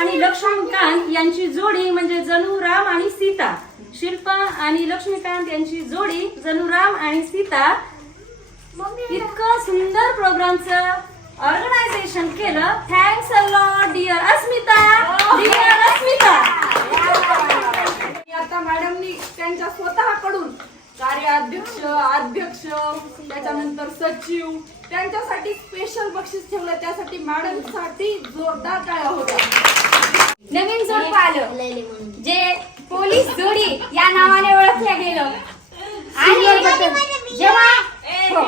आणि लक्ष्मीकांत यांची जोडी म्हणजे जणू राम आणि सीता. शिल्पा आणि लक्ष्मीकांत यांची जोडी जणू राम आणि सीता. इतकं सुंदर प्रोग्रामचं ऑर्गनायझेशन केलं. Thanks a lot dear Asmita. Dear Asmita. आता मॅडमनी त्यांच्या स्वतःकडून कार्याध्यक्ष अध्यक्ष त्याच्यानंतर सचिव त्यांच्यासाठी स्पेशल बक्षीस ठेवलं. त्यासाठी मॅडमसाठी जोरदार टाळ्या होत्या. नवीन जोड आलं जे पोलीस जोडी या नावाने ओळखल्या गेलं. आणि जेव्हा हो.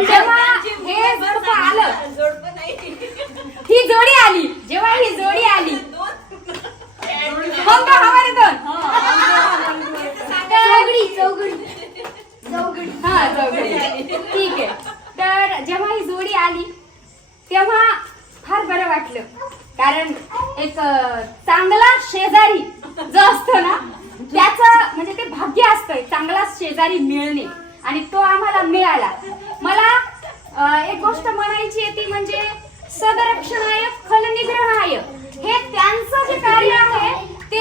जेव्हा हे हे आलं ही जोडी आली जेव्हा ही जोडी आली मग का हमारे दोन चौघडी चौघडी चौघडी हा चौघडी ठीक आहे तर जेव्हा ही जोडी आली तेव्हा फार बरं वाटलं कारण एक अं, चांगला शेजारी जो असतो ना त्याचं म्हणजे ते भाग्य असतं एक चांगला शेजारी मिळणे आणि तो आम्हाला मिळाला मला अं, एक गोष्ट म्हणायची आहे ती म्हणजे सदरक्षणाय फलनिग्रहाय हे त्यांचं जे कार्य आहे ते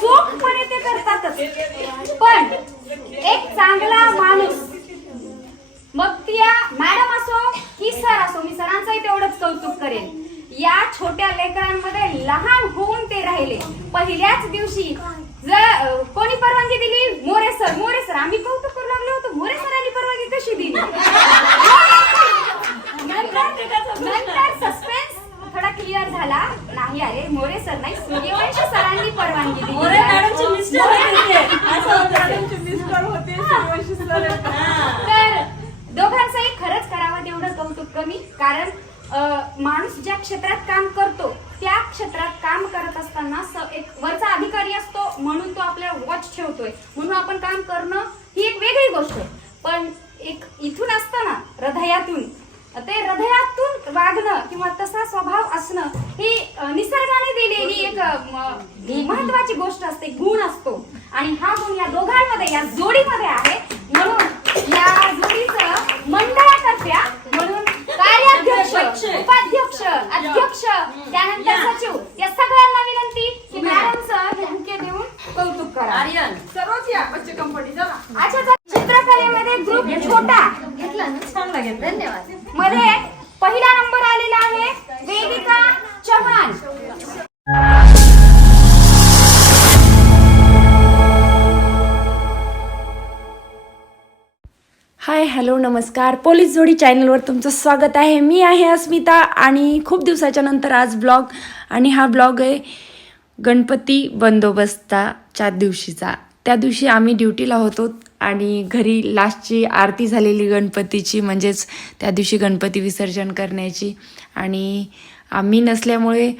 चोखपणे ते करतातच पण एक चांगला माणूस मग ती या मॅडम असो की सर असो मी सरांचंही तेवढंच करेन. या छोट्या लेकरांमध्ये लहान होऊन ते राहिले. पहिल्याच दिवशी जर कोणी परवानगी दिली? मोरे सर. मोरे सर आम्ही कौतुक करू लागलो होतो. मोरे सरांनी परवानगी कशी दिली? नंतर सस्पेन्स थोडा क्लिअर झाला. नाही अरे मोरे सर नाही सूर्यवंशी सरांनी परवानगी दिली. मोरे मॅडमचे मिस्टर होते. मिस्टर होते सूर्यवंशी सर. हा. तर दोघांचंही खरंच करावं तेवढं कौतुक कमी. कारण माणूस ज्या क्षेत्रात काम करतो त्या क्षेत्रात काम करत असताना स- एक वरचा अधिकारी असतो म्हणून तो आपल्या वॉच ठेवतोय. म्हणून आपण काम करणं ही एक वेगळी गोष्ट आहे. पण एक इथून असतं ना हृदयातून ते हृदयातून वागणं किंवा तसा स्वभाव असणं ही निसर्गाने दिलेली एक महत्वाची गोष्ट असते गुण असतो. आणि हा गुण या दोघांमध्ये या जोडीमध्ये आहे. म्हणून या जोडीचं मंडळातर्फ्या कार्याध्यक्ष उपाध्यक्ष. अध्यक्ष. त्यानंतर सचिव. या सगळ्यांना विनंती की मॅडमचं हे बुके देऊन कौतुक करा. आर्यन. सर्वच या बच्चे कंपनी चला. अच्छा तर चित्रकलेमध्ये ग्रुप छोटा. चांगला घेतला. धन्यवाद. मध्ये पहिला नंबर आलेला आहे वेदिका चव्हाण. हाय हॅलो नमस्कार. पोलीस जोडी चॅनलवर तुमचं स्वागत आहे. मी आहे अस्मिता आणि खूप दिवसाच्या नंतर आज ब्लॉग आणि हा ब्लॉग आहे गणपती बंदोबस्ताच्या दिवशीचा. त्या दिवशी आम्ही ड्युटीला होतो आणि घरी लास्टची आरती झालेली गणपतीची म्हणजेच त्या दिवशी गणपती विसर्जन करण्याची. आणि आम्ही नसल्यामुळे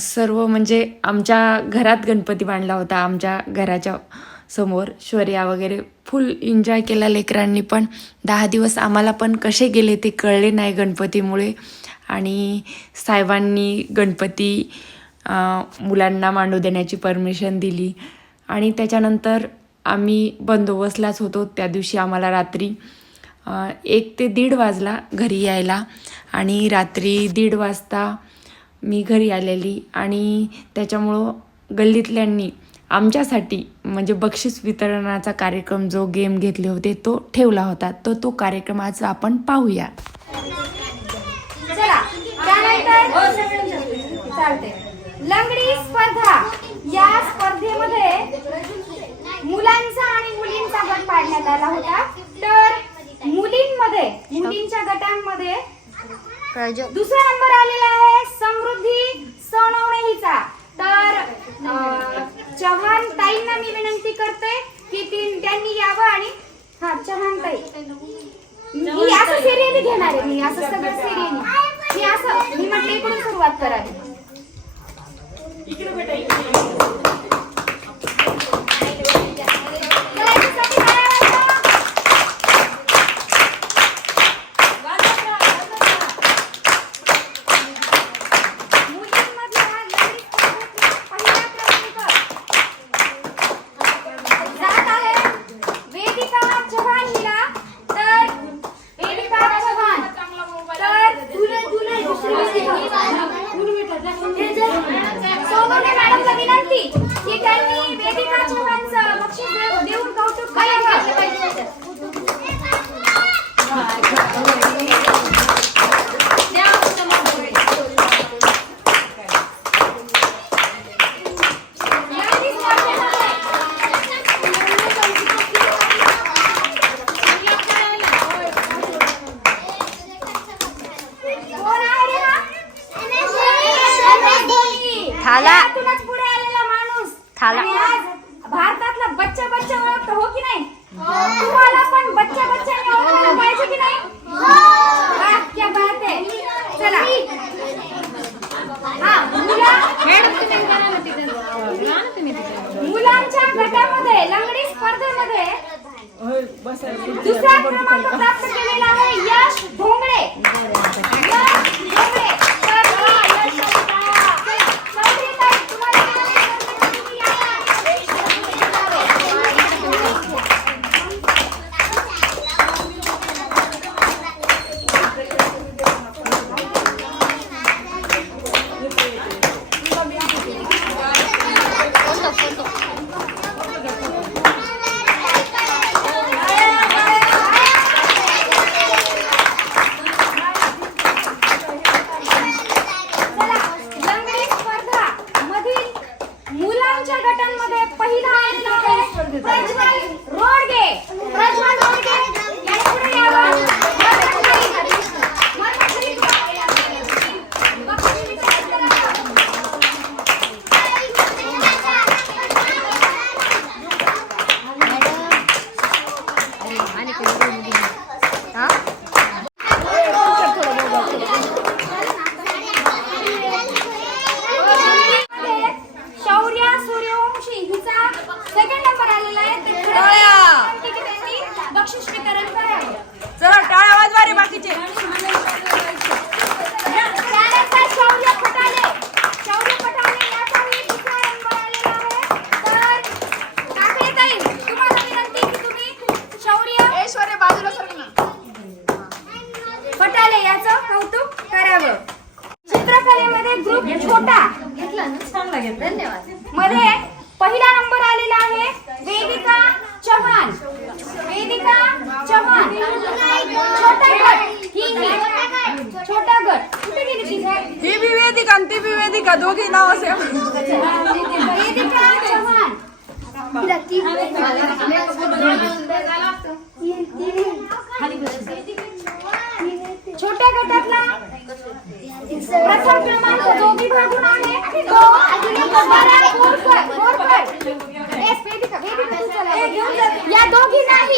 सर्व म्हणजे आमच्या घरात गणपती बांधला होता आमच्या घराच्या समोर शौर्या वगैरे फुल एन्जॉय केला लेकरांनी पण. दहा दिवस आम्हाला पण कसे गेले ते कळले नाही गणपतीमुळे. आणि साहेबांनी गणपती मुलांना मांडू देण्याची परमिशन दिली. आणि त्याच्यानंतर आम्ही बंदोबस्तलाच होतो त्या दिवशी आम्हाला रात्री एक ते दीड वाजला घरी यायला. आणि रात्री दीड वाजता मी घरी आलेली. आणि त्याच्यामुळं गल्लीतल्यांनी आमच्यासाठी म्हणजे बक्षीस वितरणाचा कार्यक्रम जो गेम घेतले होते तो ठेवला होता. तो तो कार्यक्रम आज आपण पाहूया. चालते लंगडी स्पर्धा. या स्पर्धेमध्ये मुलांचा आणि मुलींचा गट पाडण्यात आला होता. तर मुलींमध्ये मुलींच्या गटांमध्ये दुसरा नंबर आलेला आहे समृद्धी सोनवणे हिचा तर चव्हाण ताईंना मी विनंती करते की तीन त्यांनी यावं आणि हा चव्हाण ताई मी असं सिरियल घेणार आहे मी असं सगळं सिरियल मी असं मी म्हटलं इकडून सुरुवात करावी. इकडे दुसऱ्या क्रमांकावर प्राप्त केलेला आहे यश भोंगळे ਦਿੱਤਾ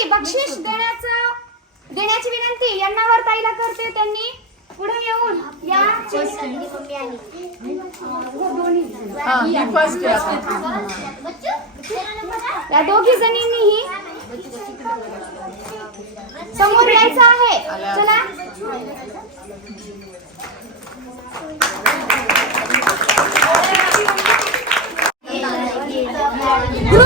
बक्षीस देण्याचं देण्याची विनंती यांना वरताईला करते त्यांनी पुढे येऊन या या दोघी जणींनीही समोर यायचं आहे. चला. Group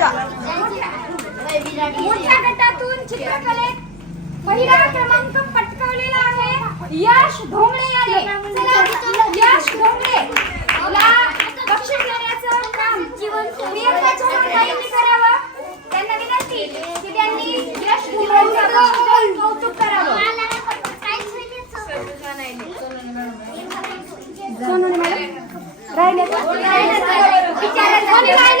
मोर्चा मोठ्या गटातून चित्रकलेत पहिला क्रमांक पटकावलेला आहे यश धोंगडे याने चला, यश धोंगडे ला बक्षीस देण्याचं काम प्रियंका चव्हाणताईंनी करावं त्यांना विनंती की त्यांनी यश धोंगडेचं बक्षीस देऊन कौतुक करावं राहिले का? विचारायचं. कोणी राहिलं?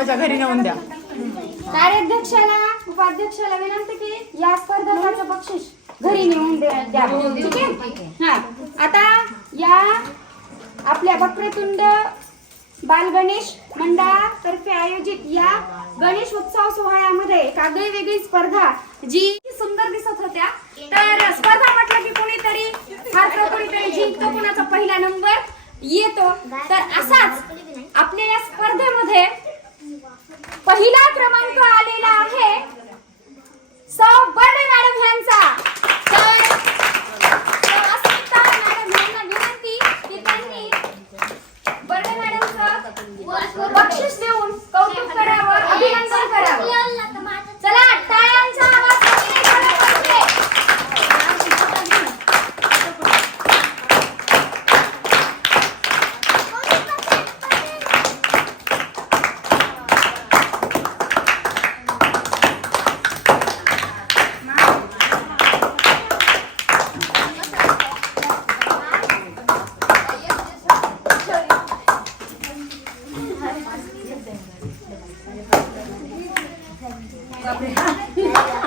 त्याचं घरी नेऊन द्या. कार्याध्यक्षाला उपाध्यक्षाला विनंती की या स्पर्धकाचं बक्षीस घरी नेऊन द्या. ठीक आहे? हा. आता या आपल्या वक्रतुंड बाल गणेश मंडळातर्फे आयोजित या गणेश उत्सव सोहळ्यामध्ये एक आगळी वेगळी स्पर्धा जी सुंदर दिसत होत्या. तर स्पर्धा म्हटलं की कोणीतरी हारतो कोणीतरी जिंकतो कोणाचा पहिला नंबर येतो. तर असाच आपल्या या स्पर्धेमध्ये पहिला क्रमांक आलेला आहे सौ बर्डे मॅडम यांचा तर तर अस्मिता मॅडम यांना विनंती की त्यांनी बर्डे मॅडमचं बक्षीस देऊन कौतुक करावं अभिनंदन करावं चला टाळ्यांचा आवाज सगळीकडे झाला पाहिजे.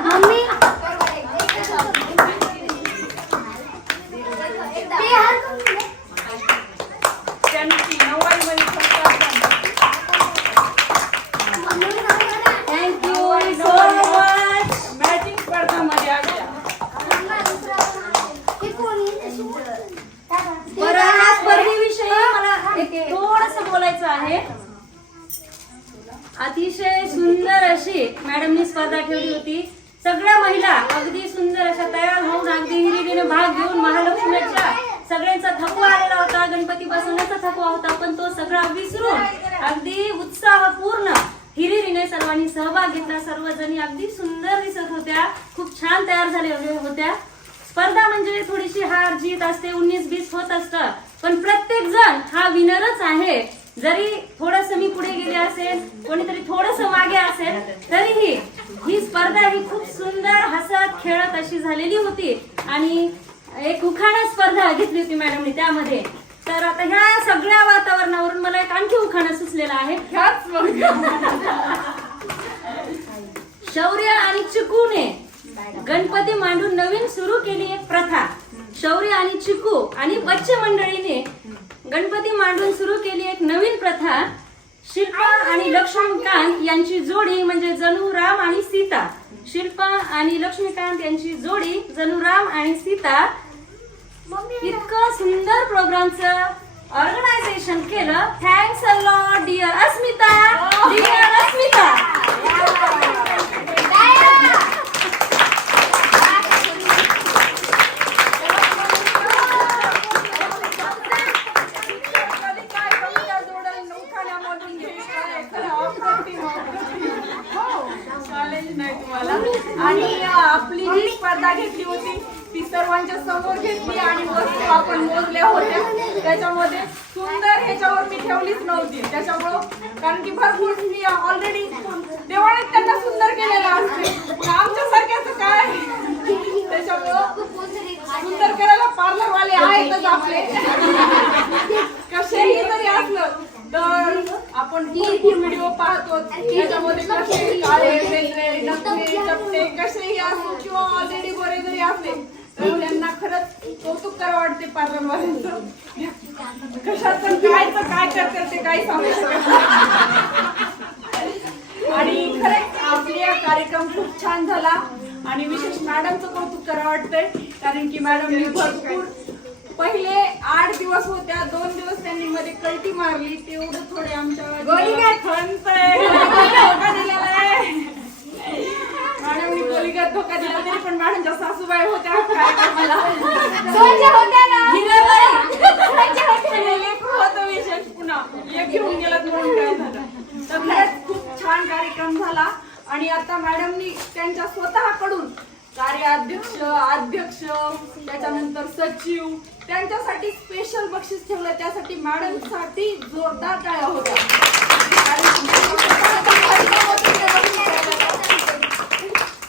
मम्मी ते हार थँक्यू सो मच मॅचिंग स्पर्धामध्ये आल्या बरं ह्या स्पर्धेविषयी मला थोडस बोलायचं आहे अतिशय सुंदर अशी मॅडमनी स्पर्धा ठेवली होती सगळ्या महिला अगदी सुंदर अशा तयार होऊन अगदी हिरिरीने भाग घेऊन महालक्ष्मीच्या सगळ्यांचा थकवा आलेला होता गणपती बसवण्याचा थकवा होता पण तो सगळा विसरून अगदी उत्साहपूर्ण हिरिरीने सर्वांनी सहभाग घेतला. सर्वजणी अगदी सुंदर दिसत होत्या. खूप छान तयार झाल्या होत्या. स्पर्धा म्हणजे थोडीशी हार जीत असते उन्नीस बीस होत असतं. पण प्रत्येक जण हा विनरच आहे. जरी थोडस मी पुढे गेले असेल कोणीतरी थोडस मागे असेल तरीही ही स्पर्धा ही खूप सुंदर हसत खेळत अशी झालेली होती. आणि एक उखाणा स्पर्धा घेतली होती मॅडमने त्यामध्ये. तर आता ह्या सगळ्या वातावरणावरून मला एक आणखी उखाणा सुचलेला आहे. शौर्य आणि चिकूने गणपती मांडून नवीन सुरू केली एक प्रथा. शौर्य आणि चिकू आणि बच्चे मंडळीने गणपती मांडून सुरू केली एक नवीन प्रथा. शिल्पा आणि लक्ष्मीकांत यांची जोडी म्हणजे जणू राम आणि सीता. शिल्पा आणि लक्ष्मीकांत यांची जोडी जणू राम आणि सीता. इतकं सुंदर प्रोग्रामचं ऑर्गनायझेशन केलं. Thanks a lot dear Asmita. Dear Asmita कधी काय कविता जोडेल उखाण्यामधून घेईल काय खरं अप्रतिम, अप्रतिम. Challenge नाही तुम्हाला आणि अं, आपली जी स्पर्धा घेतली होती ती सर्वांच्या समोर घेतली आणि वस्तू आपण मोजल्या होत्या. त्याच्यामध्ये सुंदर ह्याच्यावर मी ठेवलीच नव्हती. त्याच्यामुळं कारण की भरपूर मी ऑलरेडी देवाने त्यांना सुंदर केलेलं असते. आमच्यासारख्याच काय त्याच्यामुळं सुंदर करायला पार्लर वाले आहेतच आपले. कसेही जरी असलं तर आपण भरपूर व्हिडिओ पाहतो. त्याच्यामध्ये कसे काळे वेगळे नकले चपटे कसेही असो किंवा ऑलरेडी बरे जरी असले त्यांना खरंच कौतुक करावं वाटते पार्लर वाल्यांचं कशाचं काय काय करतात ते काही सांगू शकत. आणि खरंच आपले कार्यक्रम खूप छान झाला. आणि विशेष मॅडमचं कौतुक करावं वाटतंय कारण की मॅडमनी भरपूर पहिले आठ दिवस होत्या दोन दिवस त्यांनी मध्ये कल्टी मारली तेवढं थोडे आमच्या गोलीघात खणतंय. धोका दिलेला आहे मॅडमनी गोलीघात धोका दिला तरी पण मॅडमच्या सासूबाई होत्या. कार्यक्रमाला. सोन्या होत्या ना. होतं विशेष पुन्हा. एक घेऊन गेलात म्हणून काय झालं. तर खरंच खूप छान कार्यक्रम झाला. आणि आता मॅडमनी त्यांच्या स्वतःकडून कार्याध्यक्ष अध्यक्ष त्याच्यानंतर सचिव त्यांच्यासाठी स्पेशल बक्षीस ठेवलं. त्यासाठी मॅडमसाठी जोरदार टाळ्या होत्या कारण की स्वतः होतं ते बक्षीस द्यायला.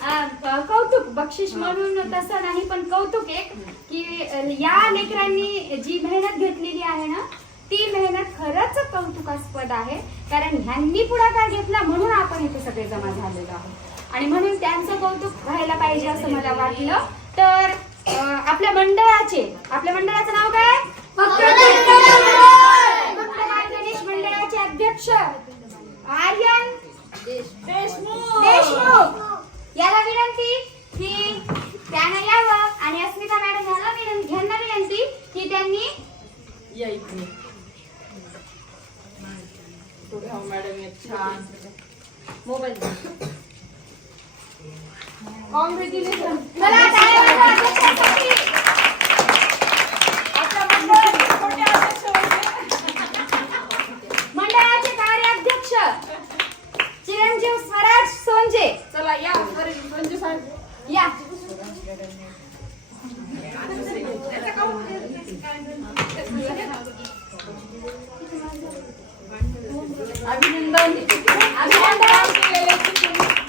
आ, कौतुक बक्षीस म्हणून तसं नाही पण कौतुक एक की या लेकरांनी जी मेहनत घेतलेली आहे ना ती मेहनत खरंच कौतुकास्पद आहे. कारण ह्यांनी पुढाकार घेतला म्हणून आपण इथे सगळे जमा झालेलो आहोत. आणि म्हणून त्यांचं कौतुक व्हायला पाहिजे असं मला वाटलं. तर आपल्या मंडळाचे आपल्या मंडळाचं नाव काय? गणेश मंडळाचे अध्यक्ष आर्यन देशमुख. देशमुख. याला विनंती की त्यानं यावं. आणि अस्मिता मॅडम याला विनंती यांना विनंती की त्यांनी या इकडे पुढे हो मॅडम छान. मोबाईल कॉंग्रॅच्युलेशन चला टाळ्या वाजवा अध्यक्षांसाठी. आपल्या मंडळाचे छोटे अध्यक्ष होते मंडळाचे कार्याध्यक्ष चिरंजीव स्वराज सोंजे चला या सर संजय साहेब या अभिनंदन अभिनंदन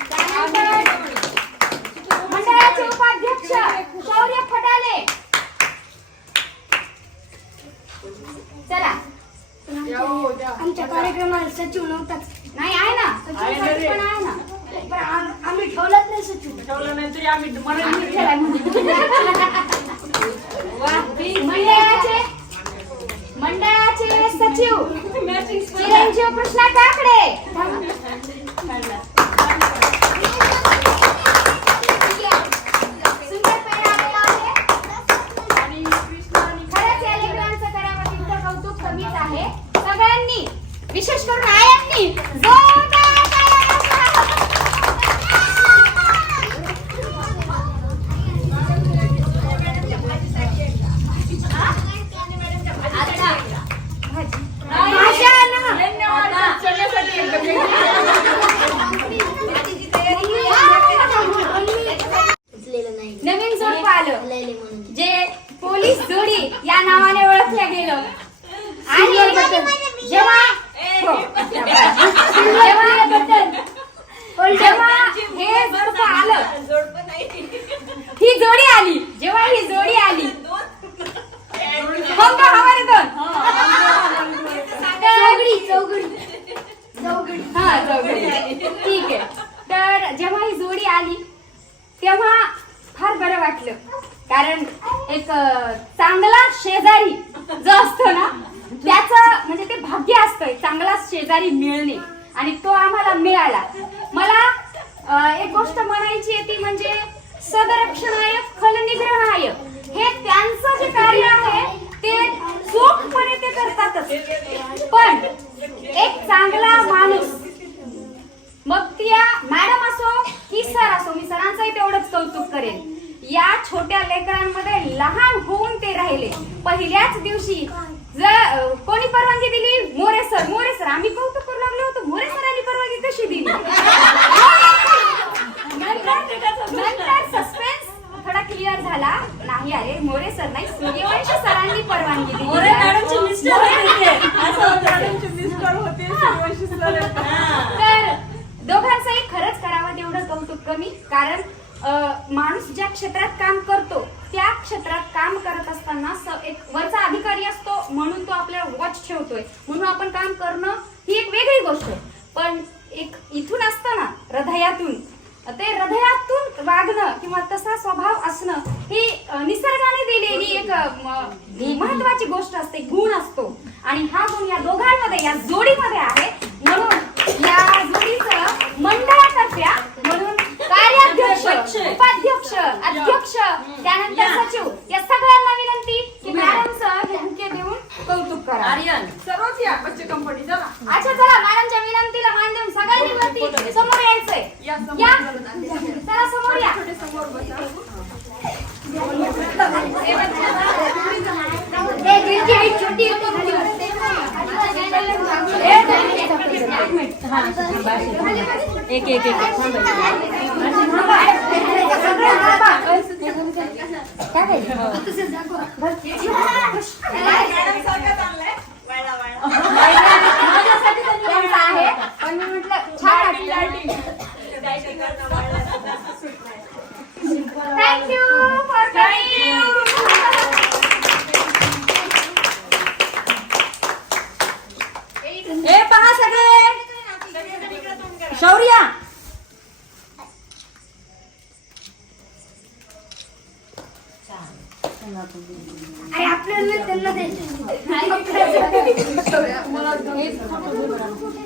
त्यानंतर मंडळाचे उपाध्यक्ष शौर्य फटाले चला या हो, द्या. आमच्या कार्यक्रमाला सचिव नव्हताच नाही आहे ना आहे ना रे. सचिव पण आहे ना पण आम- आम्ही ठेवलाच नाही सचिव ठेवलं नाही तरी आम्ही म्हणून ठेवला मंडळाचे मंडळाचे सचिव चिरंजीव कृष्णा काकडे सुंदर पेढा आलेला आहे. आणि कृष्णा आणि खरंच या लेकरांचं करावं तितकं कौतुक कमीच आहे सगळ्यांनी विशेष करून आयांनी जोरदार टाळ्या वाजवा. भाषा ना. धन्यवाद चढण्यासाठी एकदम नवीन जोड आलं जे पोलीस जोडी या नावाने ओळखल्या गेलं आणि जेव्हा हो. जेव्हा जेव्हा हे जोडपं आलं ही जोडी आली जेव्हा ही जोडी आली मग का हवा रे दोन चौघडी हा चौघडी ठीक आहे तर जेव्हा ही जोडी आली तेव्हा फार बरं वाटलं कारण एक अं, चांगला शेजारी जो असतो ना त्याचं म्हणजे ते भाग्य असतं चांगला शेजारी मिळणे आणि तो आम्हाला मिळाला मला अं, एक गोष्ट म्हणायची आहे ती म्हणजे सदरक्षणाय खलनिग्रहाय हे त्यांचं जे कार्य आहे ते चोखपणे ते करतातच. पण एक चांगला माणूस मग त्या मॅडम असो की सर असो मी सरांचंही तेवढंच कौतुक करेन. या छोट्या लेकरांमध्ये लहान होऊन ते राहिले. पहिल्याच दिवशी जर कोणी परवानगी दिली? मोरे सर मोरे सर आम्ही कौतुक करू लागलो होतो. मोरे सरांनी परवानगी कशी दिली? नंतर नंतर सस्पेन्स थोडा क्लिअर झाला. नाही अरे मोरे सर नाही सूर्यवंशी सरांनी परवानगी दिली. मोरे मॅडमचे मिस्टर होते ते. असं होतं ते. मॅडमचे मिस्टर होते. सूर्यवंशी सर आहेत. तर दोघांचंही खरंच करावं तेवढं कौतुक कमी. कारण माणूस ज्या क्षेत्रात काम करतो त्या क्षेत्रात काम करत असताना एक वरचा अधिकारी असतो म्हणून तो आपल्या वॉच ठेवतोय. म्हणून आपण काम करणं ही एक वेगळी गोष्ट आहे पण एक इथून असतं ना हृदयातून ते हृदयातून वागणं किंवा तसा स्वभाव असणं ही अं, निसर्गाने दिलेली एक अं, म- महत्वाची गोष्ट असते गुण असतो आणि हा गुण या दोघांमध्ये या जोडीमध्ये आहे म्हणून या जोडीचं मंडळातर्फे म्हणून कार्याध्यक्ष बच्चे. उपाध्यक्ष अध्यक्ष त्यानंतर या. सचिव या सगळ्यांना विनंती की मॅडमचं हे बुके देऊन कौतुक करा आर्यन सर्वच या बच्चे कंपनी चला अच्छा चला मॅडमच्या विनंतीला मान देऊन सगळ्यांनी वरती समोर यायचंय या समोर या चला. चला समोर या छोटे समोर बसा एक एक एक मॅडम शौर्या! अरे आपल्याला त्यांना हे